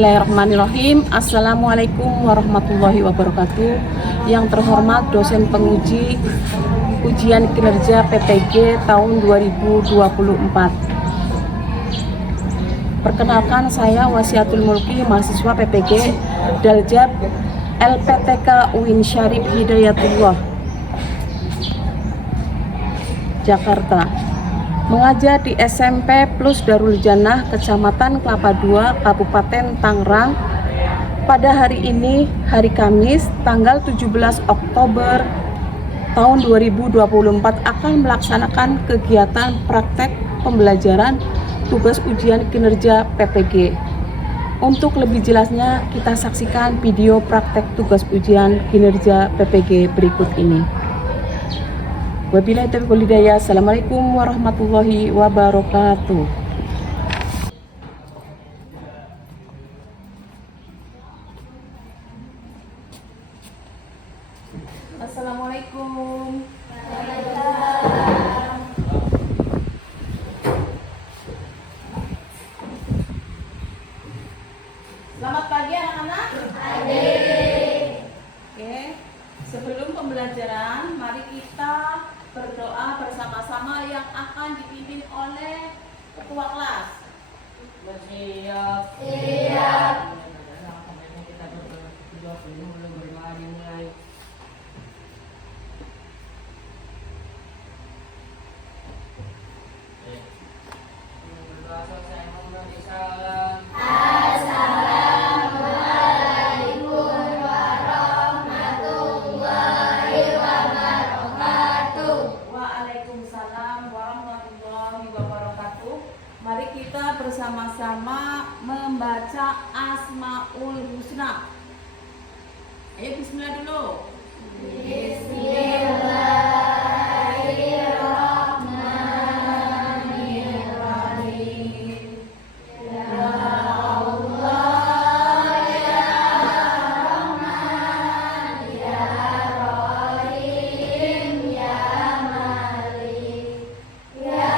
Bismillahirrahmanirrahim. Assalamualaikum warahmatullahi wabarakatuh. Yang terhormat dosen penguji ujian kinerja PPG tahun 2024. Perkenalkan, saya Wasiatul Mulki, mahasiswa PPG Daljab LPTK UIN Syarif Hidayatullah, Jakarta. Mengajar di SMP Plus Darul Jannah, Kecamatan Kelapa II, Kabupaten Tangerang. Pada hari ini, hari Kamis, tanggal 17 Oktober tahun 2024 akan melaksanakan kegiatan praktek pembelajaran tugas ujian kinerja PPG. Untuk lebih jelasnya, kita saksikan video praktek tugas ujian kinerja PPG berikut ini. Wabillahi taufiq wal hidayah. Assalamualaikum warahmatullahi wabarakatuh. Assalamualaikum. Selamat pagi anak-anak. Oke, sebelum pembelajaran, mari kita berdoa bersama-sama yang akan dipimpin oleh ketua kelas. Bersiap. Siap. Kita berdoa dulu, berdoa dimulai. Berdoa selesai, mohon disalam. Mari kita bersama-sama membaca Asmaul Husna. Ayo bismillah dulu. Bismillahirrahmanirrahim. Ya Allah, ya Rahman, ya Rahim, ya Malik, ya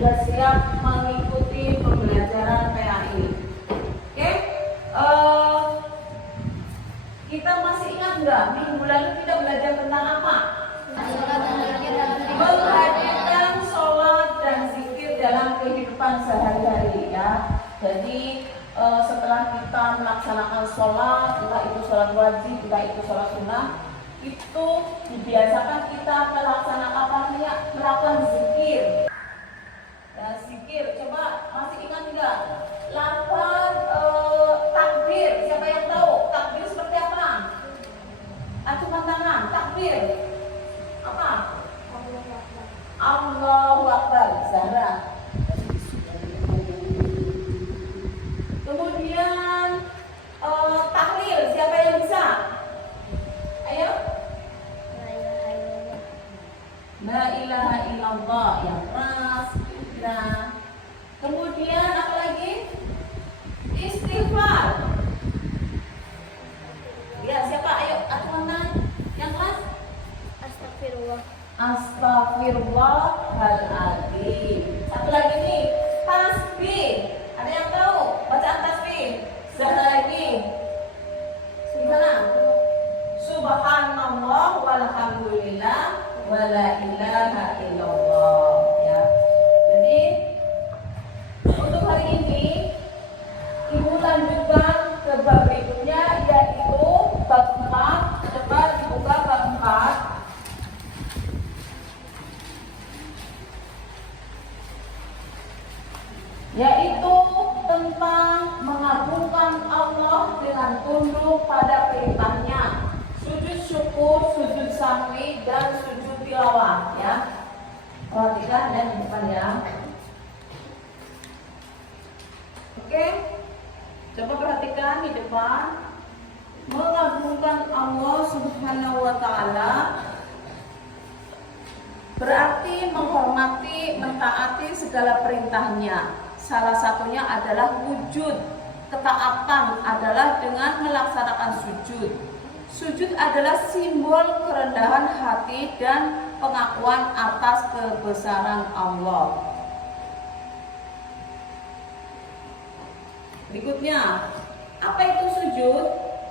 udah siap mengikuti pembelajaran PAI. Oke, kita masih ingat nggak minggu lalu kita belajar tentang apa? Menghadirkan sholat dan zikir dalam kehidupan sehari-hari ya. Jadi setelah kita melaksanakan sholat, entah itu sholat wajib, entah itu sholat sunnah, itu dibiasakan kita melakukan zikir. Ya, zikir, coba masih ingat nggak? Lafaz takbir, siapa yang tahu? Takbir seperti apa? Acungkan tangan, takbir. Apa? Allahu Akbar, Zahra. Kemudian tahlil, siapa yang bisa? Ayo. La ilaha illallah, yang keras. Nah, kemudian apa lagi? Istighfar. Ya, siapa? Ayo, acungan yang kelas. Astagfirullah. Astagfirullahaladzim. Satu lagi nih, tasbih. Ada yang tahu bacaan tasbih? Satu lagi. Gimana? Subhanallah walhamdulillah wala ilaha illallah. Ya. Jadi untuk hari ini Ibu lanjutkan ke bab berikutnya, yaitu bab 4. Coba dibuka bab 4. mengagungkan Allah dengan tunduk pada perintahnya. Sujud syukur, sujud sahwi, dan sujud tilawah, ya. Perhatikan dan di depan ya. Oke, coba perhatikan di depan. Mengagungkan Allah Subhanahu wa Ta'ala berarti menghormati, mentaati segala perintahnya. Salah satunya adalah wujud ketaatan adalah dengan melaksanakan sujud. Sujud adalah simbol kerendahan hati dan pengakuan atas kebesaran Allah. Berikutnya, apa itu sujud?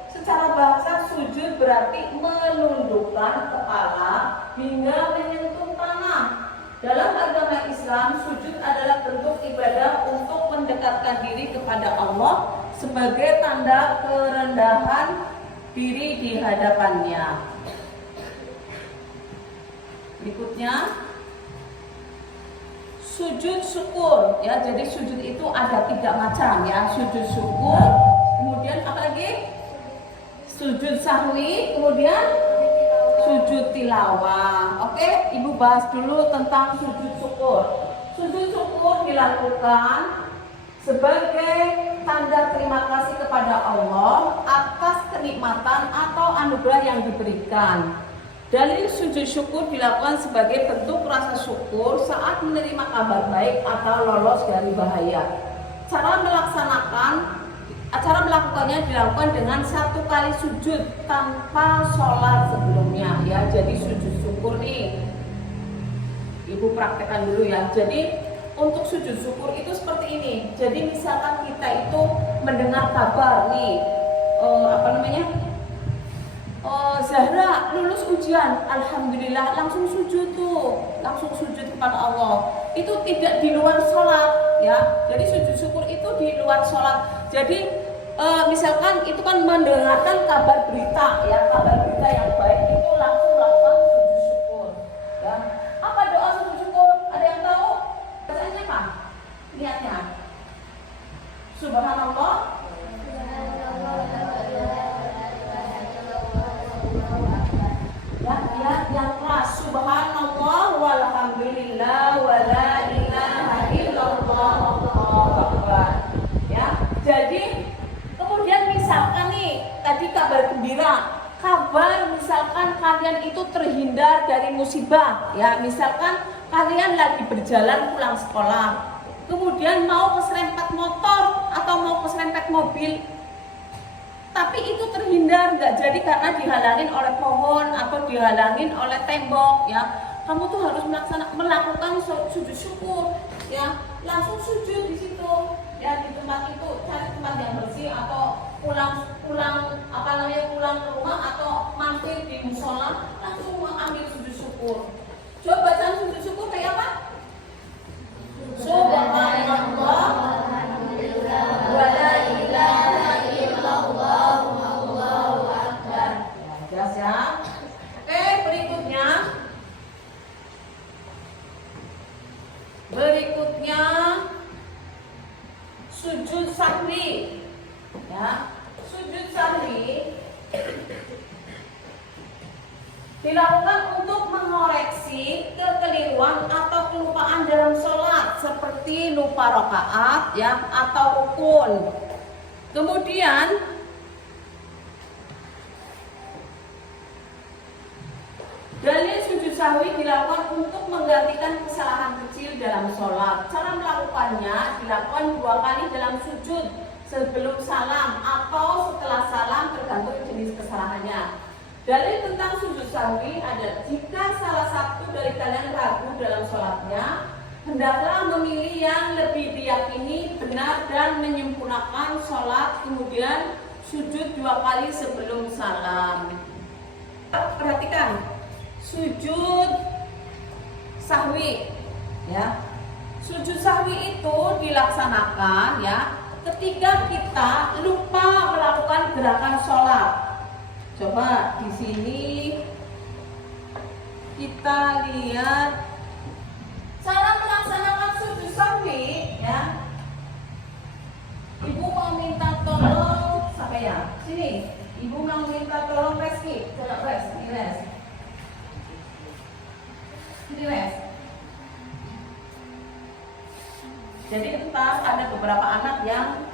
Secara bahasa sujud berarti menundukkan kepala hingga menyentuh tanah. Dalam agama Islam, sujud adalah bentuk ibadah untuk mendekatkan diri kepada Allah sebagai tanda kerendahan diri di hadapannya. Berikutnya, sujud syukur, ya. Jadi sujud itu ada 3 macam, ya. Sujud syukur, kemudian apa lagi? Sujud sahwi, kemudian sujud tilawah. Oke, Ibu bahas dulu tentang sujud syukur. Sujud syukur dilakukan sebagai tanda terima kasih kepada Allah atas kenikmatan atau anugerah yang diberikan. Dalil sujud syukur dilakukan sebagai bentuk rasa syukur saat menerima kabar baik atau lolos dari bahaya. Cara melakukannya dilakukan dengan 1 kali sujud tanpa sholat sebelumnya, ya. Jadi sujud syukur nih, Ibu praktekkan dulu ya. Jadi untuk sujud syukur itu seperti ini. Jadi misalkan kita itu mendengar kabar nih, Zahra lulus ujian, alhamdulillah, langsung sujud tuh, langsung sujud kepada Allah. Itu tidak di luar sholat, ya. Jadi sujud syukur itu di luar sholat. Jadi misalkan itu kan mendengarkan kabar berita, ya, kabar berita yang baik itu langsung melakukan sujud syukur, ya. Apa doa sujud syukur? Ada yang tahu? Bacaannya apa? Lihatnya. Subhanallah. Ya, yang keras. Subhanallah walhamdulillah wala ilaha illallah Allahu akbar. Ya. Jadi kemudian misalkan nih, tadi kabar gembira, kabar misalkan kalian itu terhindar dari musibah, ya. Misalkan kalian lagi berjalan pulang sekolah, kemudian mau keserempet motor atau mau keserempet mobil, tapi itu terhindar, nggak jadi karena dihalangin oleh pohon atau dihalangin oleh tembok, ya. Kamu tuh harus melakukan sujud syukur, ya. Langsung sujud di situ, ya, di tempat itu. Cari tempat yang bersih atau pulang ke rumah atau mampir di musola, langsung mengambil sujud syukur. Coba bacaan sujud syukur kayak apa? Subhanallah wa la ilaha illallah Allahu akbar. Jelas ya? Oke, berikutnya sujud sahwi, ya. Sujud sahwi dilakukan untuk mengoreksi kekeliruan atau kelupaan dalam sholat seperti lupa rakaat, ya, atau rukun. Kemudian dalil sujud sahwi dilakukan untuk menggantikan kesalahan kecil dalam sholat. Cara melakukannya dilakukan 2 kali dalam sujud, sebelum salam atau setelah salam tergantung jenis kesalahannya. Dalil tentang sujud sahwi ada, jika salah satu dari kalian ragu dalam sholatnya, hendaklah memilih yang lebih diyakini benar dan menyempurnakan sholat, kemudian sujud 2 kali sebelum salam. Perhatikan sujud sahwi, ya. Sujud sahwi itu dilaksanakan, ya, ketika kita lupa melakukan gerakan sholat. Coba di sini kita lihat cara melaksanakan sujud sahwi, ya. Ibu mau minta tolong Res. Sini Res. Jadi entar ada beberapa anak yang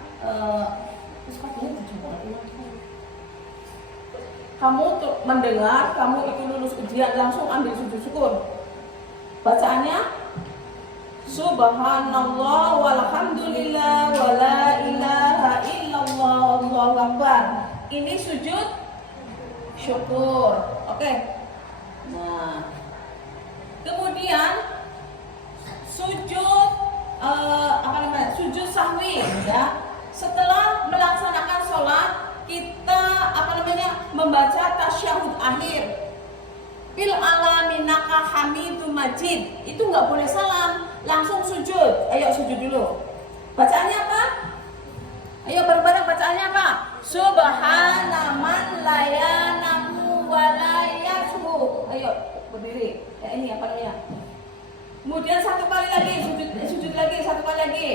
kamu tuh mendengar, kamu itu lulus ujian langsung ambil sujud syukur. Bacaannya Subhanallah walhamdulillah wala ilaha illallah wallahu akbar. Ini sujud syukur. Oke. Nah, kemudian sujud sujud sahwi ya. Setelah melaksanakan sholat, kita membaca tasyahud akhir. Fil alaminaka hamidum majid. Itu nggak boleh salam, langsung sujud. Ayo sujud dulu. Bacaannya apa? Ayo bareng-bareng bacaannya apa? Subhana man la yanamu wa la yashu. Ayo berdiri. Ya ini apa namanya? Kemudian satu kali lagi sujud lagi, satu kali lagi.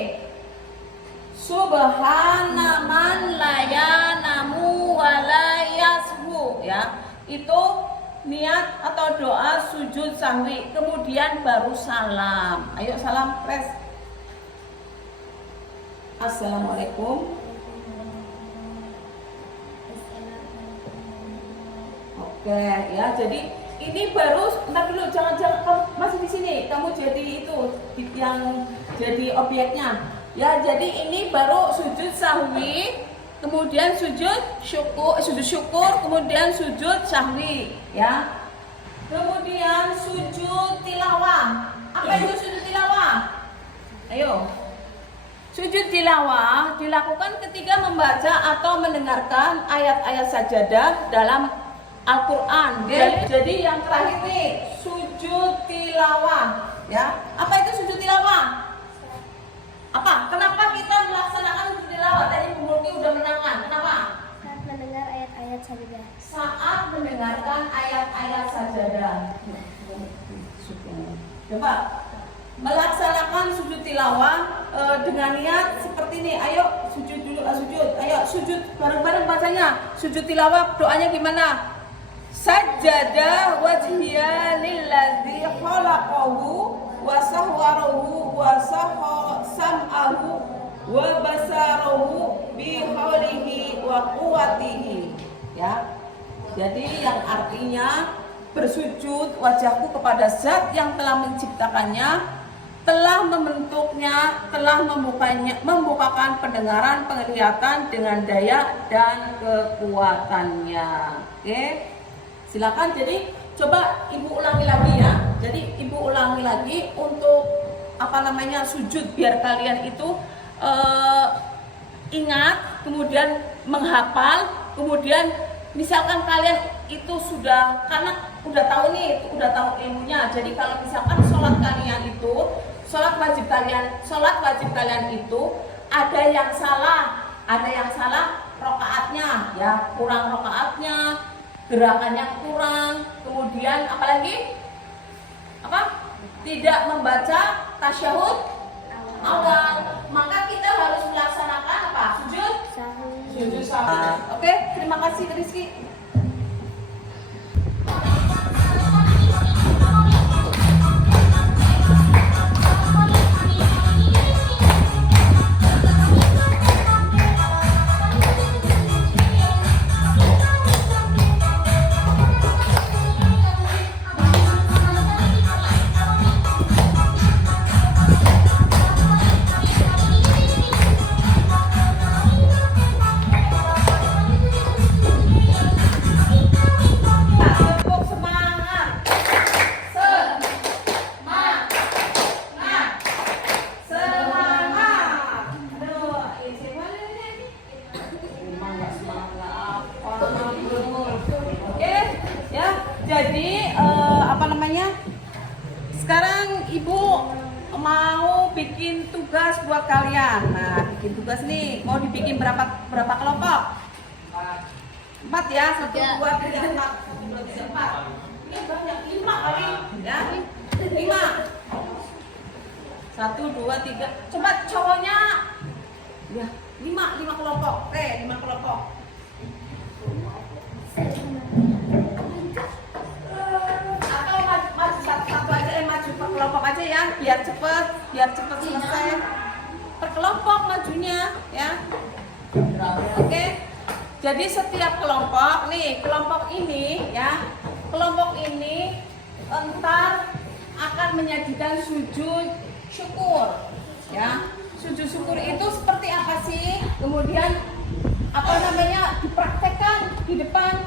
Subhana man la yanamu wa la yashu. Ya, itu niat atau doa sujud sahwi, kemudian baru salam. Ayo salam, Res. Assalamualaikum. Oke, ya. Jadi ini baru, entar dulu, jangan kamu masih di sini. Kamu jadi itu yang jadi objeknya. Ya, jadi ini baru sujud sahwi, kemudian sujud syukur, kemudian sujud sahwi, ya. Kemudian sujud tilawah. Apa itu sujud tilawah? Ayo. Sujud tilawah dilakukan ketika membaca atau mendengarkan ayat-ayat sajadah dalam Al-Qur'an. Jadi yang terakhir nih, sujud tilawah, ya. Apa itu sujud tilawah? Apa? Kenapa kita melaksanakan sujud tilawah? Tadi Bu Mulki udah menerangkan. Kenapa? Saat mendengar ayat-ayat sajadah. Saat mendengarkan ayat-ayat sajadah. Coba melaksanakan sujud tilawah dengan niat seperti ini. Ayo sujud dulu, sujud. Ayo sujud bareng-bareng bacanya. Sujud tilawah doanya gimana? Sajada wajhiya lillazi khalaqahu wa sahwarahu wa sam'ahu wa basarahu bi haulihi wa quwwatihi. Ya. Jadi yang artinya bersujud wajahku kepada zat yang telah menciptakannya, telah membentuknya, telah membukakan pendengaran, penglihatan dengan daya dan kekuatannya. Oke. Silakan, jadi coba Ibu ulangi lagi ya. Jadi Ibu ulangi lagi untuk sujud biar kalian itu ingat, kemudian menghafal, kemudian misalkan kalian itu sudah, karena udah tahu nih, udah tahu ilmunya. Jadi kalau misalkan sholat wajib kalian itu ada yang salah rokaatnya, ya, kurang rokaatnya, gerakannya kurang, kemudian apalagi tidak membaca tasyahud awal, maka kita harus melaksanakan sujud sahwi. Oke, terima kasih Rizky. Jadi sekarang Ibu mau bikin tugas buat kalian. Nah, bikin tugas nih, mau dibikin berapa kelompok? 4 ya, 1, 2, 3, 4. 1, 2, 3, 4. Ini banyak, 5 kali ya. 5. 1, 2, 3. Coba cowoknya ya, 5 kelompok. 5 kelompok. Jadi setiap kelompok nih, kelompok ini ya, kelompok ini entar akan menyajikan sujud syukur ya. Sujud syukur itu seperti apa sih? Kemudian apa namanya dipraktekkan di depan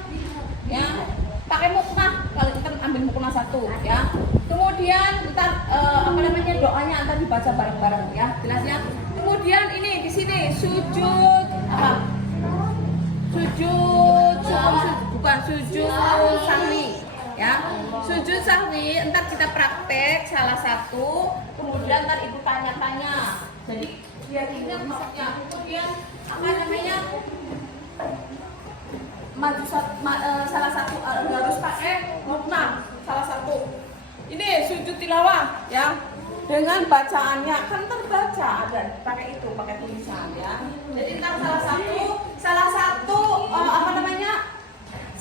ya, pakai muknah. Kalau kita ambil muknah satu ya. Kemudian ntar apa namanya doanya antar dibaca bareng-bareng ya, jelas ya. Kemudian ini di sini sujud apa? Bukan sujud sahwi ya. Sujud sahwi entar kita praktek salah satu, kemudian ntar ibu tanya-tanya. Jadi biar ingat maksudnya. Kemudian apa namanya salah satu harus pakai muknah salah satu. Ini sujud tilawah ya, dengan bacaannya kan terbaca ada pakai itu, pakai tulisan ya. Jadi ntar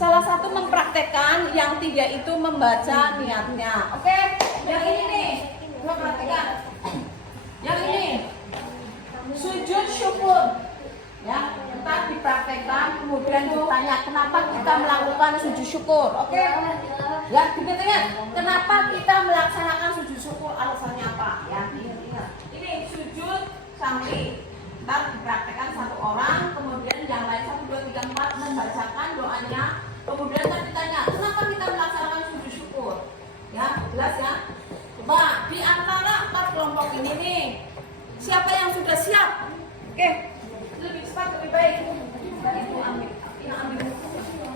salah satu mempraktekkan, yang tiga itu membaca niatnya. Oke, yang ini nih, lo perhatikan. Yang ini sujud syukur ya, ntar dipraktekkan, kemudian ditanya kenapa kita melakukan sujud syukur. Oke ya, ingat kenapa kita melaksanakan sujud syukur, alasannya apa ya. Ini sujud sahwi, ntar dipraktekkan satu orang, kemudian yang lain 1, 2, 3, 4 membacakan doanya, kemudian ntar ditanya kenapa kita melaksanakan sujud syukur ya, jelas ya. Coba di antara 4 kelompok ini nih, siapa yang sudah siap? Oke, lebih cepat lebih baik. Dan itu ambil.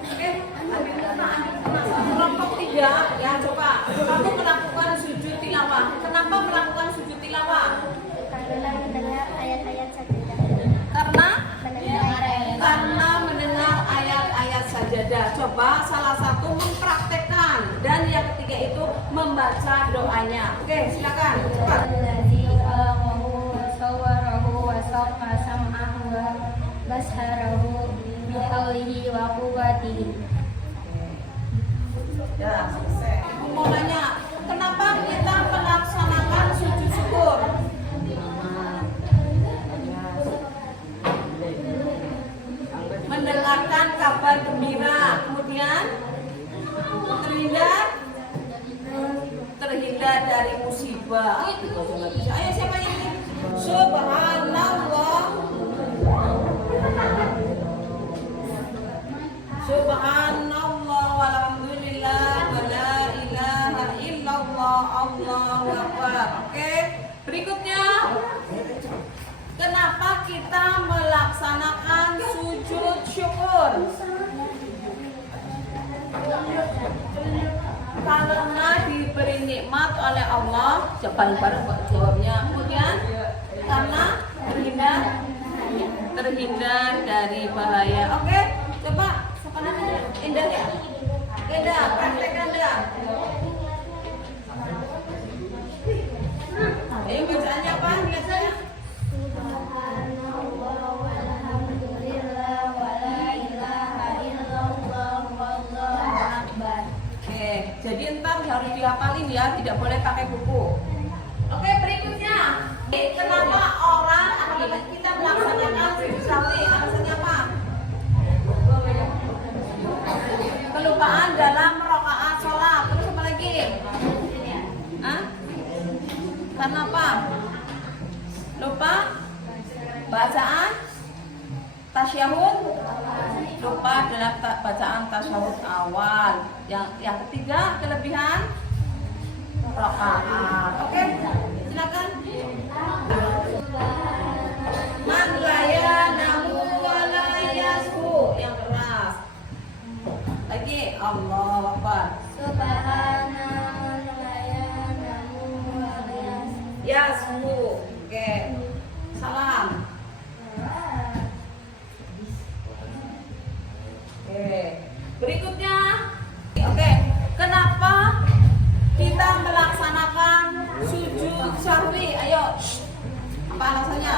Oke, kelompok 3 ya, coba kamu melakukan sujud tilawah. Kenapa melakukan sujud tilawah? Karena mendengar ayat-ayat sajadah. Karena mendengar ayat-ayat sajadah. Coba salah satu mempraktekkan, dan yang ketiga itu membaca doanya. Oke, silakan. Cepat. Ya, selesai. Mau nanya, kenapa kita melaksanakan sujud syukur? Mendengarkan kabar gembira, kemudian terhindar dari musibah. Ayo siapa yang ini? Subhanallah. Subhanallah walhamdulillah wala ilaha illallah Allahu akbar. Oke, berikutnya kenapa kita melaksanakan sujud syukur? Karena diberi nikmat oleh Allah. Bareng-bareng jawabnya. Kemudian karena terhindar dari bahaya. Oke, coba siapa namanya? Indah ya? Indah, praktekkan dah. Ayo bacaannya apa? Biasanya jadi entar harus dihafalin ya, tidak boleh pakai buku. Oke, berikutnya. Kenapa kita melaksanakan sujud sahwi? Alasannya apa? Kelupaan dalam rakaat sholat. Terus apa lagi? Hah? Karena apa? Lupa bacaan tasyahud, lupa dalam bacaan tasyahud awal. Yang ketiga, kelebihan rakaat. Oke, silakan. Man la yanamu wa la yasfu, yang keras. Lagi, Allahu Akbar. Yasfu. Oke. Salam. Oke. Berikutnya, oke. Kenapa kita melaksanakan sujud sahwi? Ayo. Apa alasannya?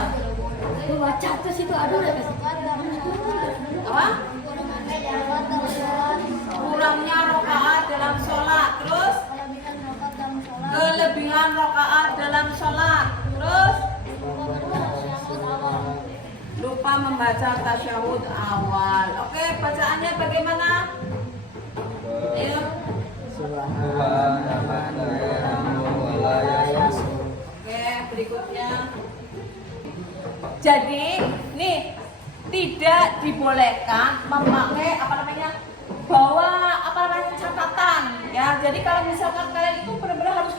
Baca terus itu ada Apa? Kurangnya rakaat dalam sholat. Terus? Kelebihan rakaat dalam sholat. Terus? Lupa membaca tasyahud awal. Oke. bagaimana? Ayo. Oke, berikutnya. Jadi, nih tidak dibolehkan memakai bawa catatan ya. Jadi kalau misalkan kalian itu benar-benar harus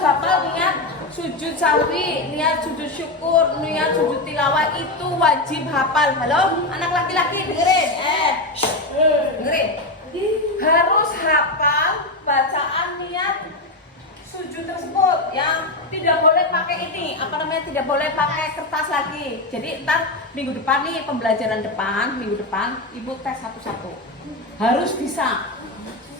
hafal niat sujud sahwi, niat sujud syukur, niat sujud tilawah itu wajib hafal. Halo, anak laki-laki dengerin, dengerin. Harus hafal bacaan niat sujud tersebut ya. Tidak boleh pakai ini tidak boleh pakai kertas lagi. Jadi ntar minggu depan nih, pembelajaran minggu depan ibu tes satu-satu, harus bisa.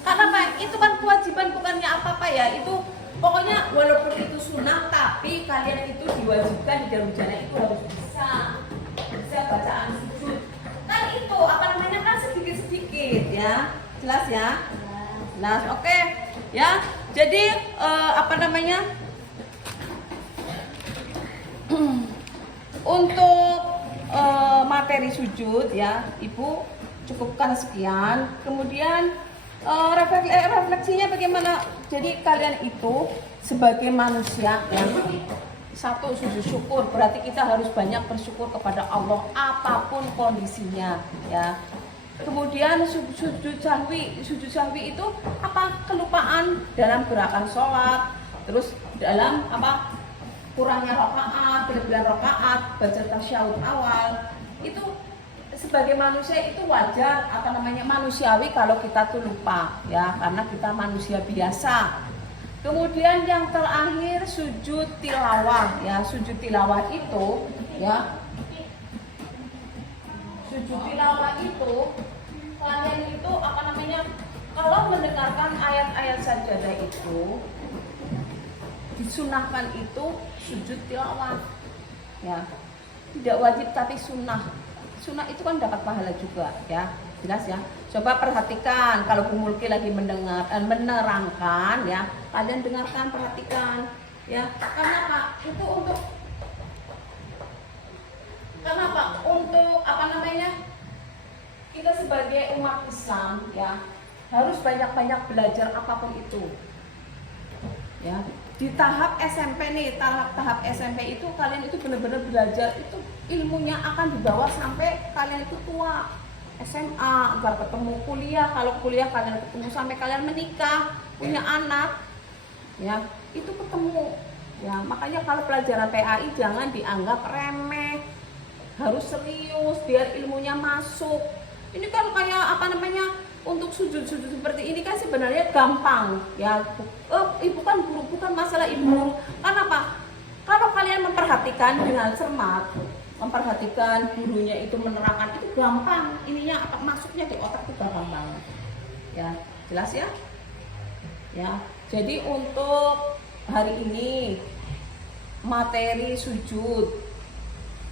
Karena apa? Itu kan kewajiban, bukannya apa-apa ya. Itu pokoknya walaupun itu sunnah, tapi kalian itu diwajibkan di dalam jalan itu harus bisa bacaan sujud. Kan itu kan sedikit-sedikit ya. Jelas ya? Jelas. Oke. Ya. Jadi untuk materi sujud ya, Ibu cukupkan sekian. Kemudian refleksinya bagaimana? Jadi kalian itu sebagai manusia yang satu, sujud syukur, berarti kita harus banyak bersyukur kepada Allah apapun kondisinya ya. Kemudian sujud sahwi itu apa? Kelupaan dalam gerakan sholat, terus dalam kurangnya rakaat, kelebihan rakaat, baca tasyahud awal. Itu sebagai manusia itu wajar, manusiawi kalau kita tuh lupa ya, karena kita manusia biasa. Kemudian yang terakhir sujud tilawah ya. Sujud tilawah itu ya, sujud tilawah itu kalian itu kalau mendengarkan ayat-ayat sajadah itu disunahkan itu sujud tilawah ya. Tidak wajib tapi sunnah itu kan dapat pahala juga ya. Jelas ya. Coba perhatikan kalau Bu Mulki lagi menerangkan ya, kalian dengarkan, perhatikan ya. Kenapa? Itu untuk kita sebagai umat Islam ya harus banyak-banyak belajar apapun itu ya. Di tahap SMP nih, tahap SMP itu kalian itu benar-benar belajar, itu ilmunya akan dibawa sampai kalian itu tua, SMA, agar ketemu kuliah. Kalau kuliah kalian ketemu sampai kalian menikah, punya anak ya, itu ketemu ya. Makanya kalau pelajaran PAI jangan dianggap remeh, harus serius biar ilmunya masuk. Ini kan kayak untuk sujud-sujud seperti ini kan sebenarnya gampang ya. Ibu kan guru, bukan masalah ibu. Kenapa? Kalau kalian memperhatikan dengan cermat, memperhatikan gurunya itu menerangkan, itu gampang. Ininya masuknya di otak itu gampang banget. Ya, jelas ya? Ya. Jadi untuk hari ini materi sujud,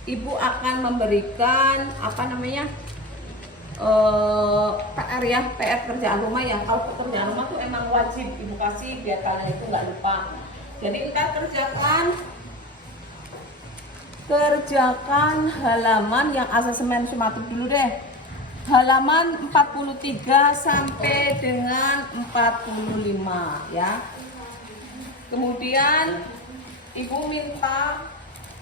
Ibu akan memberikan PR ya, PR kerjaan rumah ya. Kalau pekerjaan rumah tuh emang wajib Ibu kasih biar kalian itu nggak lupa. Jadi kita kerjakan halaman yang asemen sumatif dulu deh. Halaman 43 sampai dengan 45 ya. Kemudian Ibu minta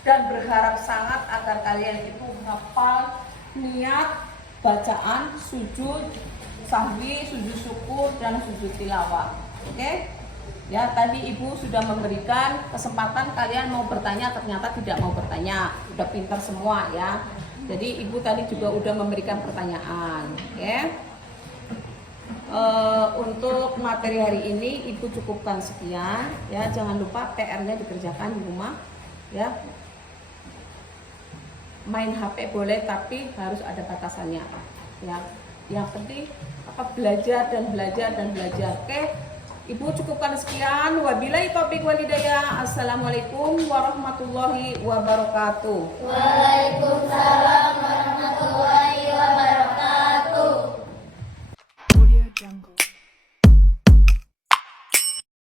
dan berharap sangat agar kalian itu hafal niat bacaan sujud sahwi, sujud syukur, dan sujud tilawah. Oke? Ya, tadi Ibu sudah memberikan kesempatan kalian mau bertanya, ternyata tidak mau bertanya. Udah pintar semua ya. Jadi Ibu tadi juga udah memberikan pertanyaan. Oke? Untuk materi hari ini Ibu cukupkan sekian ya. Jangan lupa PR-nya dikerjakan di rumah ya. Main HP boleh tapi harus ada batasannya ya. Yang penting belajar dan belajar. Oke, Ibu cukupkan sekian. Wabillahi taufiq wal hidayah. Assalamualaikum warahmatullahi wabarakatuh. Waalaikumsalam warahmatullahi